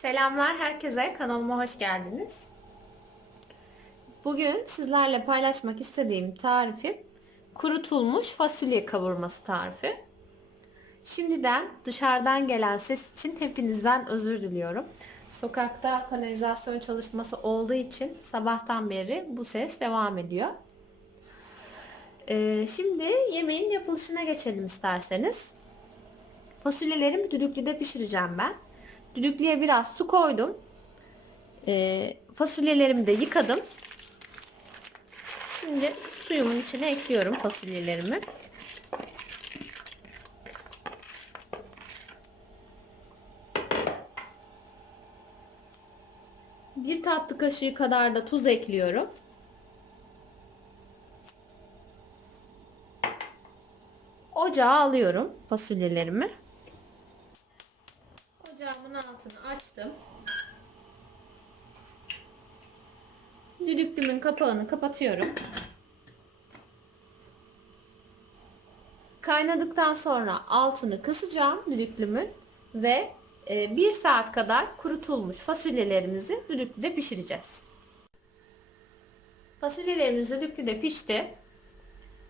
Selamlar herkese, kanalıma hoş geldiniz. Bugün sizlerle paylaşmak istediğim tarifim kurutulmuş fasulye kavurması tarifi. Şimdiden dışarıdan gelen ses için hepinizden özür diliyorum. Sokakta kanalizasyon çalışması olduğu için sabahtan beri bu ses devam ediyor. Ee, şimdi yemeğin yapılışına geçelim isterseniz. Fasulyelerimi düdüklüde pişireceğim ben. Düdüklüye biraz su koydum. Ee, fasulyelerimi de yıkadım. Şimdi suyumun içine ekliyorum fasulyelerimi. Bir tatlı kaşığı kadar da tuz ekliyorum. Ocağa alıyorum fasulyelerimi. Altını açtım. Düdüklümün kapağını kapatıyorum. Kaynadıktan sonra altını kısacağım düdüklümün ve e, bir saat kadar kurutulmuş fasulyelerimizi düdüklüde pişireceğiz. Fasulyelerimiz düdüklüde pişti.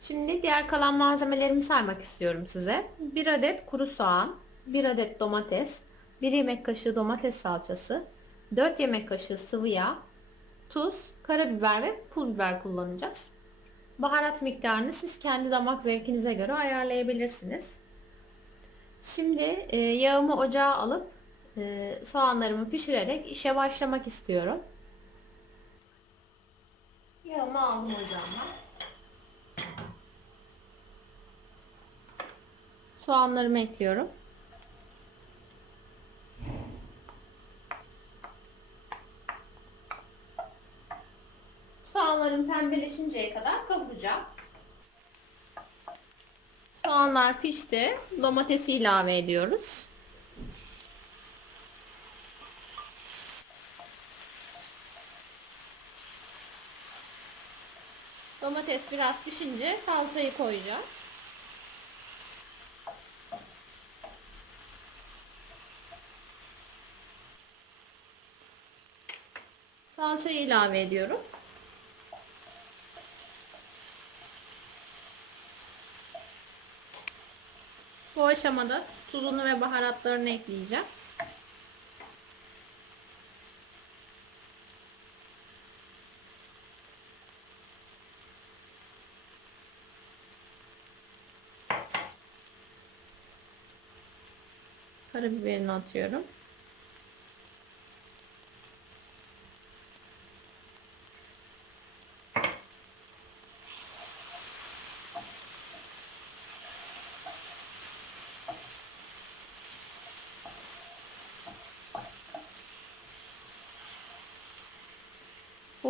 Şimdi diğer kalan malzemelerimi saymak istiyorum size. 1 adet kuru soğan, 1 adet domates, 1 yemek kaşığı domates salçası, 4 yemek kaşığı sıvı yağ, tuz, karabiber ve pul biber kullanacağız. Baharat miktarını siz kendi damak zevkinize göre ayarlayabilirsiniz. Şimdi e, yağımı ocağa alıp e, soğanlarımı pişirerek işe başlamak istiyorum. Yağımı aldım ocağıma. Soğanlarımı ekliyorum. Soğanların pembeleşinceye kadar kavuracağım. Soğanlar pişti. Domatesi ilave ediyoruz. Domates biraz pişince salçayı koyacağım. Salçayı ilave ediyorum. Bu aşamada tuzunu ve baharatlarını ekleyeceğim. Karabiberini atıyorum.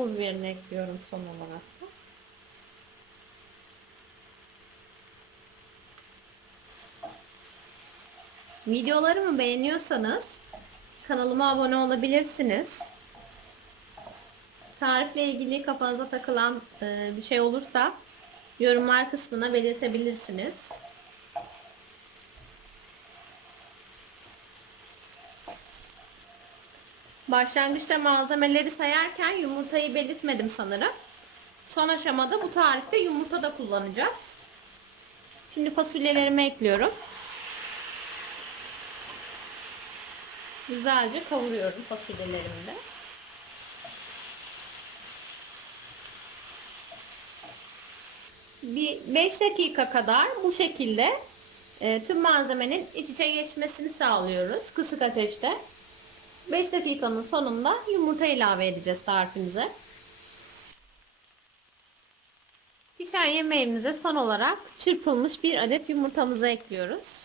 Pul biberini ekliyorum son olarak da. Videolarımı beğeniyorsanız kanalıma abone olabilirsiniz. Tarifle ilgili kafanıza takılan e, bir şey olursa yorumlar kısmına belirtebilirsiniz. Başlangıçta malzemeleri sayarken yumurtayı belirtmedim sanırım. Son aşamada bu tarifte yumurta da kullanacağız. Şimdi fasulyelerimi ekliyorum. Güzelce kavuruyorum fasulyelerimi de. Bir 5 dakika kadar bu şekilde e, tüm malzemenin iç içe geçmesini sağlıyoruz kısık ateşte. 5 dakikanın sonunda yumurta ilave edeceğiz tarifimize. Pişen yemeğimize son olarak çırpılmış bir adet yumurtamızı ekliyoruz.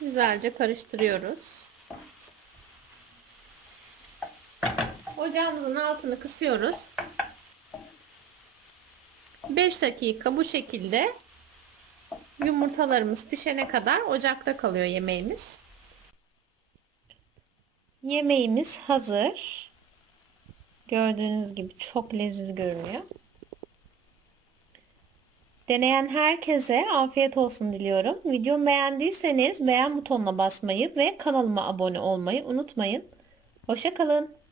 Güzelce karıştırıyoruz. Ocağımızın altını kısıyoruz. 5 dakika bu şekilde yumurtalarımız pişene kadar ocakta kalıyor yemeğimiz. Yemeğimiz hazır. Gördüğünüz gibi çok leziz görünüyor. Deneyen herkese afiyet olsun diliyorum. Videomu beğendiyseniz beğen butonuna basmayı ve kanalıma abone olmayı unutmayın. Hoşçakalın.